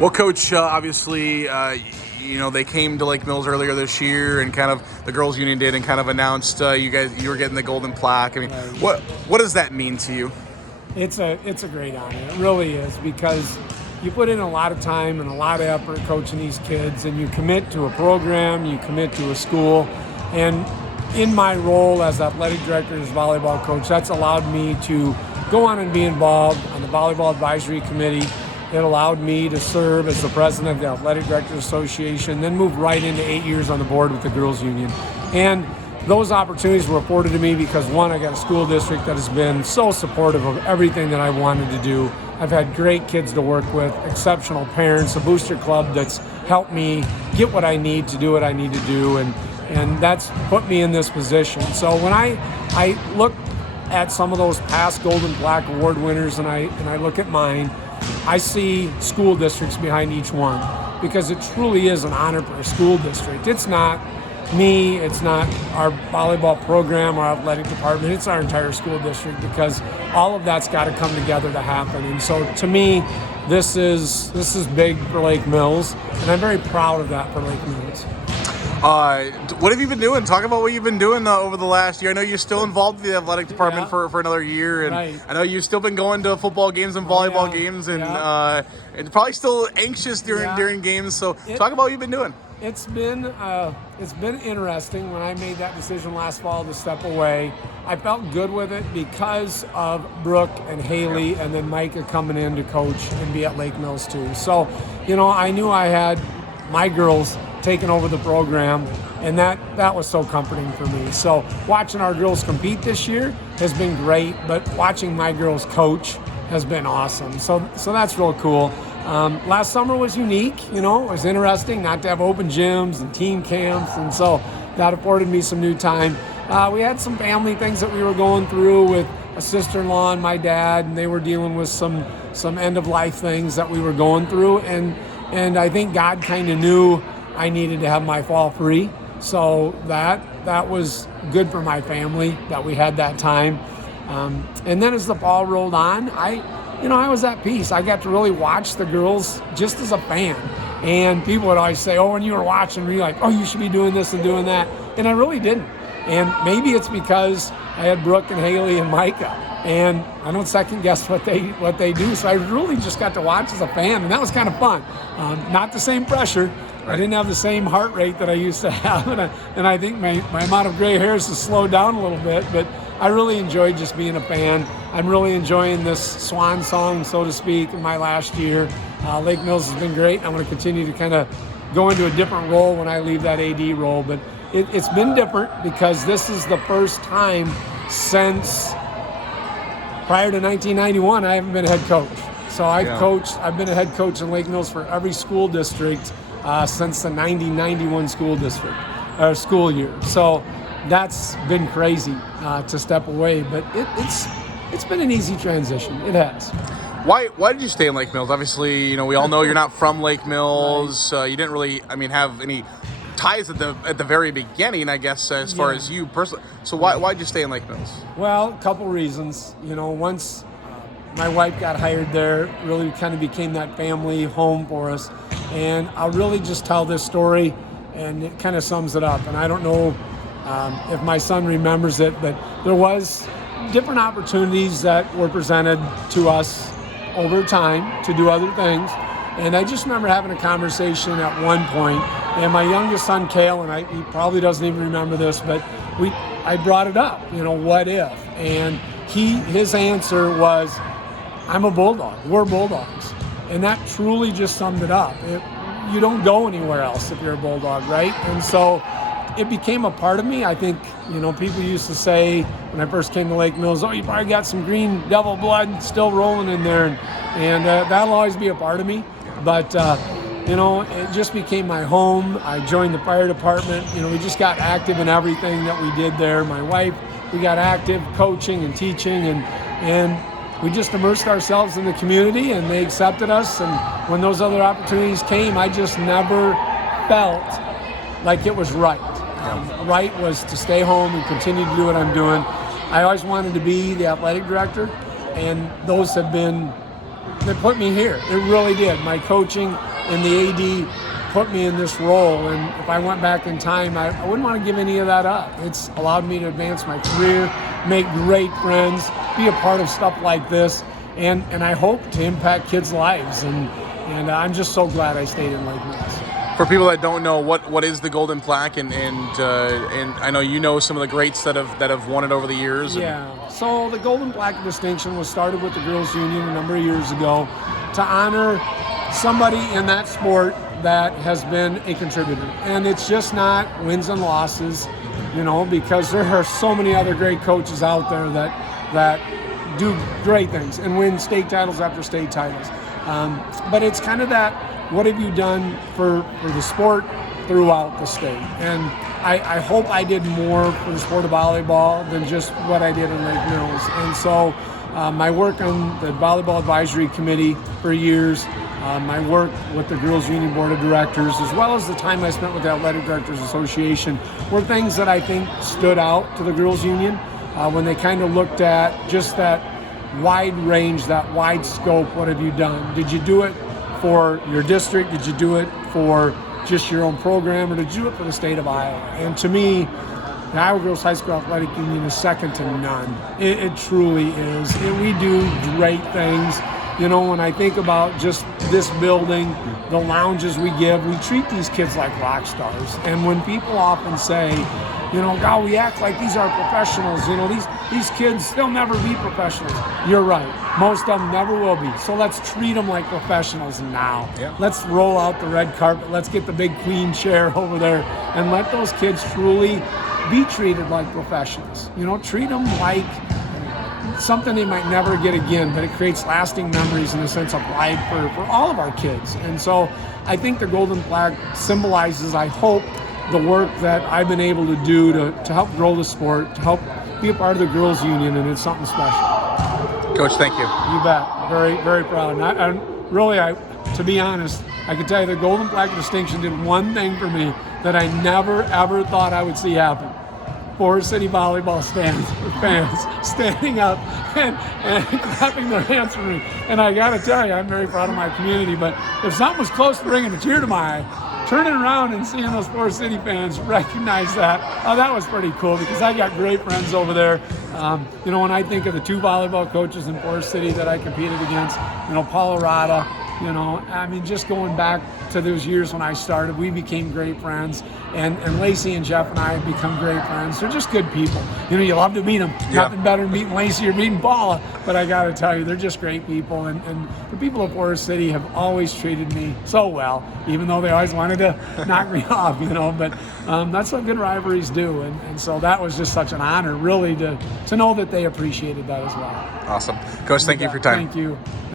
Well, Coach, obviously, they came to Lake Mills earlier this year, and kind of the girls' union did, and kind of announced you were getting the golden plaque. I mean, Right. what does that mean to you? It's a great honor. It really is, because you put in a lot of time and a lot of effort coaching these kids, and you commit to a program, you commit to a school, and in my role as athletic director, as volleyball coach, that's allowed me to go on and be involved on the volleyball advisory committee. It allowed me to serve as the president of the Athletic Directors Association, then move right into 8 years on the board with the girls union. And those opportunities were afforded to me because, one, I got a school district that has been so supportive of everything that I wanted to do. I've had great kids to work with, exceptional parents, a booster club that's helped me get what I need to do what I need to do, and that's put me in this position. So when I look at some of those past Golden Plaque Award winners and I look at mine, I see school districts behind each one, because it truly is an honor for a school district. It's not me, it's not our volleyball program, our athletic department, it's our entire school district, because all of that's got to come together to happen. And so to me, this is big for Lake Mills, and I'm very proud of that for Lake Mills. What have you been doing? Talk about what you've been doing over the last year. I know you're still involved in the athletic department for another year, and Right. I know you've still been going to football games and volleyball games, and and probably still anxious during games. So talk about what you've been doing. It's been interesting. When I made that decision last fall to step away, I felt good with it because of Brooke and Haley, and then Micah coming in to coach and be at Lake Mills too. So, I knew I had my girls taking over the program, and that was so comforting for me. So watching our girls compete this year has been great, but watching my girls coach has been awesome. So that's real cool. Last summer was unique, it was interesting not to have open gyms and team camps, and so that afforded me some new time. We had some family things that we were going through with a sister-in-law and my dad, and they were dealing with some end-of-life things that we were going through, and I think God kind of knew I needed to have my fall free, so that was good for my family that we had that time. And then as the fall rolled on, I was at peace. I got to really watch the girls just as a fan. And people would always say, when you were watching, were you like, you should be doing this and doing that? And I really didn't. And maybe it's because I had Brooke and Haley and Micah, and I don't second guess what they do. So I really just got to watch as a fan, and that was kind of fun. Not the same pressure. I didn't have the same heart rate that I used to have, and I think my amount of gray hairs has slowed down a little bit, but I really enjoyed just being a fan. I'm really enjoying this swan song, so to speak, in my last year. Lake Mills has been great. I'm going to continue to kind of go into a different role when I leave that AD role, but it's been different because this is the first time since prior to 1991 I haven't been a head coach. So I've been a head coach in Lake Mills for every school district since the 1991 school year. So that's been crazy to step away, but it's been an easy transition. It has. Why did you stay in Lake Mills? Obviously, we all know you're not from Lake Mills. You didn't really, have any ties at the very beginning, I guess, as far as you personally. So why'd you stay in Lake Mills? Well, a couple reasons. Once my wife got hired there, it really kind of became that family home for us. And I'll really just tell this story, and it kind of sums it up. And I don't know if my son remembers it, but there was different opportunities that were presented to us over time to do other things. And I just remember having a conversation at one point, and my youngest son, Kale, and he probably doesn't even remember this, but I brought it up, what if? And his answer was, I'm a Bulldog. We're Bulldogs. And that truly just summed it up. You don't go anywhere else if you're a Bulldog, right? And so it became a part of me. I think, people used to say when I first came to Lake Mills, you probably got some green devil blood still rolling in there. And that'll always be a part of me. But, it just became my home. I joined the fire department. We just got active in everything that we did there. My wife, we got active coaching and teaching, and we just immersed ourselves in the community, and they accepted us. And when those other opportunities came, I just never felt like it was right. Right was to stay home and continue to do what I'm doing. I always wanted to be the athletic director, and those have been that put me here. It really did. My coaching and the AD put me in this role, and if I went back in time, I wouldn't want to give any of that up. It's allowed me to advance my career, make great friends, be a part of stuff like this, and I hope to impact kids' lives, and I'm just so glad I stayed in Lake Mills. For people that don't know, what is the Golden Plaque, and I know you know some of the greats that have won it over the years. Yeah. So the Golden Plaque distinction was started with the Girls Union a number of years ago to honor somebody in that sport that has been a contributor, and it's just not wins and losses, because there are so many other great coaches out there that do great things and win state titles after state titles. But it's kind of that, what have you done for the sport throughout the state? And I hope I did more for the sport of volleyball than just what I did in Lake Mills. And so my work on the Volleyball Advisory Committee for years, my work with the Girls Union Board of Directors, as well as the time I spent with the Athletic Directors Association, were things that I think stood out to the Girls Union when they kind of looked at just that wide range, that wide scope. What have you done? Did you do it for your district? Did you do it for just your own program, or did you do it for the state of Iowa? And to me, the Iowa Girls High School Athletic Union is second to none. It truly is. We do great things. When I think about just this building, the lounges we give, we treat these kids like rock stars. And when people often say, God, we act like these are professionals, these kids, they'll never be professionals. You're right. Most of them never will be. So let's treat them like professionals now. Yeah. Let's roll out the red carpet. Let's get the big queen chair over there and let those kids truly be treated like professionals. Treat them like something they might never get again, but it creates lasting memories and a sense of pride for all of our kids. And so I think the Golden Plaque symbolizes, I hope, the work that I've been able to do to help grow the sport, to help be a part of the Girls Union, and it's something special. Coach, thank you. You bet. Very, very proud. And really, to be honest, I can tell you the Golden Plaque distinction did one thing for me that I never, ever thought I would see happen. Forest City volleyball fans standing up and clapping their hands for me. And I got to tell you, I'm very proud of my community, but if something was close to bringing a tear to my eye, turning around and seeing those Forest City fans recognize that was pretty cool, because I got great friends over there. When I think of the two volleyball coaches in Forest City that I competed against, Paula Rada, just going back to those years when I started, we became great friends, and Lacey and Jeff and I have become great friends. They're just good people. You love to meet them. Yeah. Nothing better than meeting Lacey or meeting Paula, but I got to tell you, they're just great people, and the people of Forest City have always treated me so well, even though they always wanted to knock me off, but that's what good rivalries do, and so that was just such an honor, really, to know that they appreciated that as well. Awesome. Coach, thank you for your time. Thank you.